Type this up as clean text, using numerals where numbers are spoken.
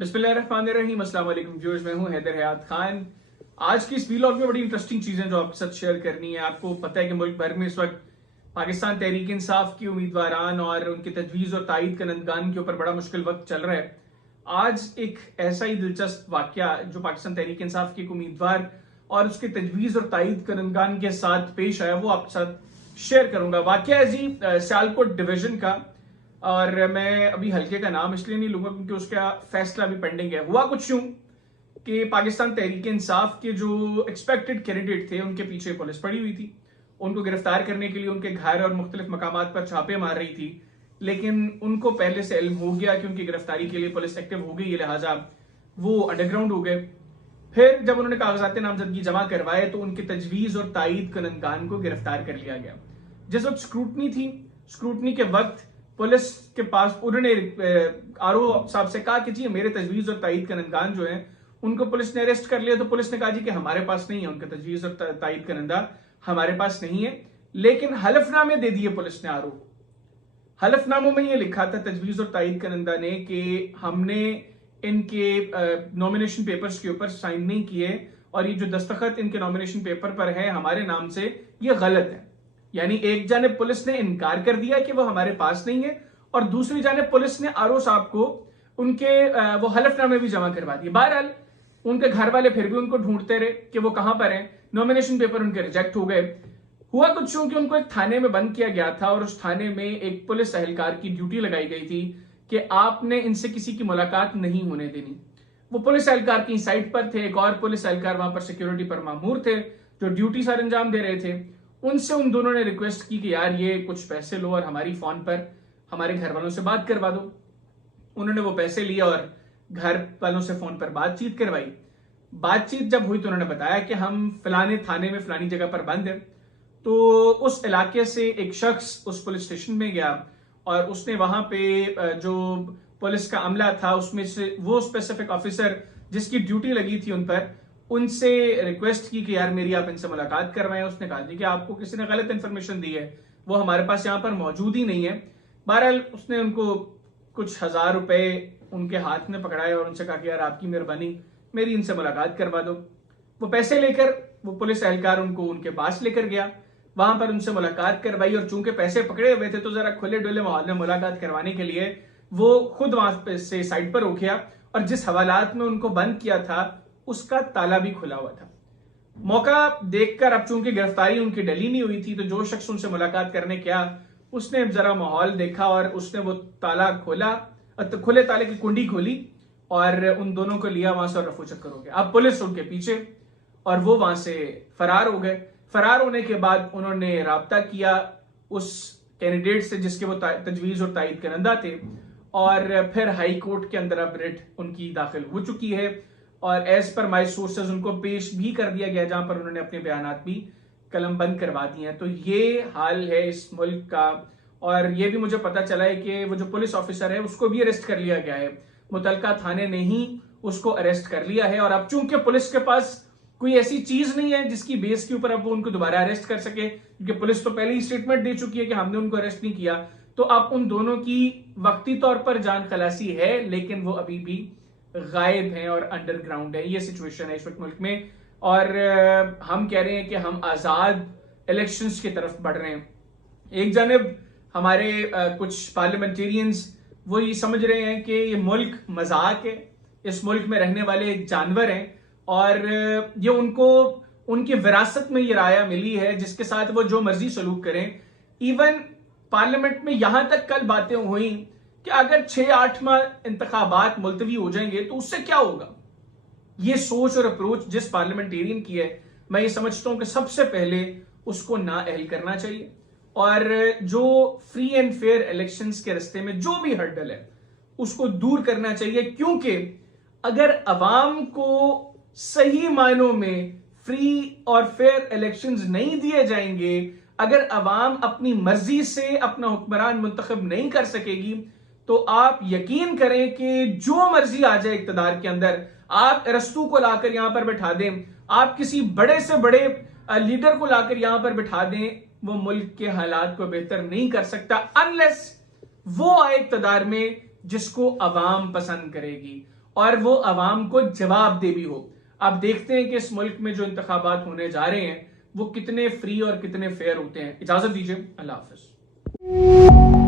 बिस्मिल्लाहिर्रहमानिर्रहीम, अस्सलाम वालेकुम व्यूअर्स, मैं हूं हैदर हयात खान। आज की इस वीलॉग में बड़ी इंटरेस्टिंग चीजें जो आपके साथ शेयर करनी है। आपको पता है कि मुल्क भर में इस वक्त पाकिस्तान तहरीक इंसाफ की उम्मीदवारान और उनके तजवीज़ और तायद कंदगान के ऊपर बड़ा मुश्किल वक्त चल रहा है। आज एक ऐसा ही दिलचस्प वाकया जो पाकिस्तान तहरीक इंसाफ के एक उम्मीदवार और उसके तजवीज़ और तायद कंदगान के साथ पेश आया, वो आपके साथ शेयर करूंगा। वाकया है जी सियालकोट डिवीजन का, और मैं अभी हल्के का नाम इसलिए नहीं लूंगा क्योंकि उसका फैसला अभी पेंडिंग है। हुआ कुछ यूं कि पाकिस्तान तहरीक इंसाफ के जो एक्सपेक्टेड कैंडिडेट थे उनके पीछे पुलिस पड़ी हुई थी। उनको गिरफ्तार करने के लिए उनके घर और मुख्तलिफ मकामात पर छापे मार रही थी, लेकिन उनको पहले से इल्म हो गया कि उनकी गिरफ्तारी के लिए पुलिस एक्टिव हो गई है, लिहाजा वो अंडरग्राउंड हो गए। फिर जब उन्होंने कागजात नामजदगी जमा करवाए तो उनके तजवीज और तायद कंदगान को गिरफ्तार कर लिया गया। जिस वक्त स्क्रूटनी थी, स्क्रूटनी के वक्त पुलिस के पास उन्होंने आरओ साहब से कहा कि जी मेरे तजवीज और तायद कंदगान जो है उनको पुलिस ने अरेस्ट कर लिया। तो पुलिस ने कहा जी कि हमारे पास नहीं है, उनके तजवीज और तायद कंदा हमारे पास नहीं है। लेकिन हलफनामे दे दिए पुलिस ने आरओ। हलफनामों में ये लिखा था तजवीज और तायद कंदा ने कि हमने इनके नॉमिनेशन पेपर्स के ऊपर साइन नहीं किए और ये जो दस्तखत इनके नॉमिनेशन पेपर पर है हमारे नाम से, ये गलत है। यानी एक जानिब पुलिस ने इनकार कर दिया कि वो हमारे पास नहीं है, और दूसरी जानिब पुलिस ने आरओ साहब को उनके वो हलफनामे भी जमा करवा दिए। बहरहाल उनके घर वाले फिर भी उनको ढूंढते रहे कि वो कहां पर हैं। नॉमिनेशन पेपर उनके रिजेक्ट हो गए। हुआ कुछ यूं कि उनको एक थाने में बंद किया गया था और उस थाने में एक पुलिस एहलकार की ड्यूटी लगाई गई थी कि आपने इनसे किसी की मुलाकात नहीं होने देनी। वो पुलिस एहलकार की साइट पर थे, एक और पुलिस एहलकार वहां पर सिक्योरिटी पर मामूर थे जो ड्यूटी सर अंजाम दे रहे थे। उनसे उन दोनों ने रिक्वेस्ट की कि यार ये कुछ पैसे लो और हमारी फोन पर हमारे घर वालों से बात करवा दो। उन्होंने वो पैसे लिए और घर वालों से फोन पर बातचीत करवाई। बातचीत जब हुई तो उन्होंने बताया कि हम फलाने थाने में फलानी जगह पर बंद है। तो उस इलाके से एक शख्स उस पुलिस स्टेशन में गया और उसने वहां पे जो पुलिस का अमला था उसमें से वो स्पेसिफिक ऑफिसर जिसकी ड्यूटी लगी थी उन पर, उनसे रिक्वेस्ट की कि यार मेरी आप इनसे मुलाकात करवाएं। उसने कहा जी कि आपको किसी ने गलत इंफॉर्मेशन दी है, वो हमारे पास यहाँ पर मौजूद ही नहीं है। बहरहाल उसने उनको कुछ हजार रुपए उनके हाथ में पकड़ाए और उनसे कहा कि यार आपकी मेहरबानी, मेरी इनसे मुलाकात करवा दो। वो पैसे लेकर वो पुलिस एहलकार उनको उनके पास लेकर गया, वहां पर उनसे मुलाकात करवाई। और चूंकि पैसे पकड़े हुए थे तो जरा खुले डुले माहौल में मुलाकात करवाने के लिए वो खुद वहां से साइड पर रुक गया और जिस हवालात में उनको बंद किया था उसका ताला भी खुला हुआ था। मौका देखकर, अब चूंकि गिरफ्तारी उनकी डली नहीं हुई थी, तो जो शख्स उनसे मुलाकात करने गया उसने जरा माहौल देखा और उसने वो ताला खोला, तो खुले ताले की कुंडी खोली और उन दोनों को लिया वहां से और रफू चक्कर हो गया। अब पुलिस उनके पीछे और वो वहां से फरार हो गए। फरार होने के बाद उन्होंने राब्ता किया उस कैंडिडेट से जिसके वो तजवीज और तायद कंदा थे, और फिर हाई कोर्ट के अंदर अब रिट उनकी दाखिल हो चुकी है और एज पर माई सोर्सेज उनको पेश भी कर दिया गया, जहां पर उन्होंने अपने बयानात भी कलम बंद करवा दिए हैं। तो ये हाल है इस मुल्क का। और ये भी मुझे पता चला है कि वो जो पुलिस ऑफिसर है उसको भी अरेस्ट कर लिया गया है। मुतलका थाने ने ही उसको अरेस्ट कर लिया है। और अब चूंकि पुलिस के पास कोई ऐसी चीज नहीं है जिसकी बेस के ऊपर अब वो उनको दोबारा अरेस्ट कर सके, क्योंकि पुलिस तो पहले ही स्टेटमेंट दे चुकी है कि हमने उनको अरेस्ट नहीं किया, तो अब उन दोनों की वक्ती तौर पर जान खलासी है, लेकिन वो अभी भी गायब हैं और अंडरग्राउंड है। ये सिचुएशन है इस वक्त मुल्क में। और हम कह रहे हैं कि हम आजाद इलेक्शंस की तरफ बढ़ रहे हैं। एक जानब हमारे कुछ पार्लियामेंटेरियंस वो ये समझ रहे हैं कि ये मुल्क मजाक है, इस मुल्क में रहने वाले एक जानवर हैं और ये उनको उनकी विरासत में ये राया मिली है जिसके साथ वो जो मर्जी सलूक करें। इवन पार्लियामेंट में यहां तक कल बातें हुई कि अगर 6-8 माह इंतखाबात मुलतवी हो जाएंगे तो उससे क्या होगा। ये सोच और अप्रोच जिस पार्लियामेंटेरियन की है, मैं ये समझता हूं कि सबसे पहले उसको नाअहल करना चाहिए और जो फ्री एंड फेयर इलेक्शंस के रास्ते में जो भी हर्डल है उसको दूर करना चाहिए। क्योंकि अगर अवाम को सही मायनों में फ्री और फेयर इलेक्शंस नहीं दिए जाएंगे, अगर अवाम अपनी मर्जी से अपना हुक्मरान मुंतखब नहीं कर सकेगी, तो आप यकीन करें कि जो मर्जी आ जाए इक्तदार के अंदर, आप अरस्तू को लाकर यहां पर बैठा दें, आप किसी बड़े से बड़े लीडर को लाकर यहां पर बैठा दें, वो मुल्क के हालात को बेहतर नहीं कर सकता अनलेस वो आए इक्तदार में जिसको अवाम पसंद करेगी। और वो अवाम को जवाबदेह भी हो। आप देखते हैं कि इस मुल्क में जो इंतखाबात होने जा रहे हैं वो कितने फ्री और कितने फेयर होते हैं। इजाजत दीजिए, अल्लाह हाफिज।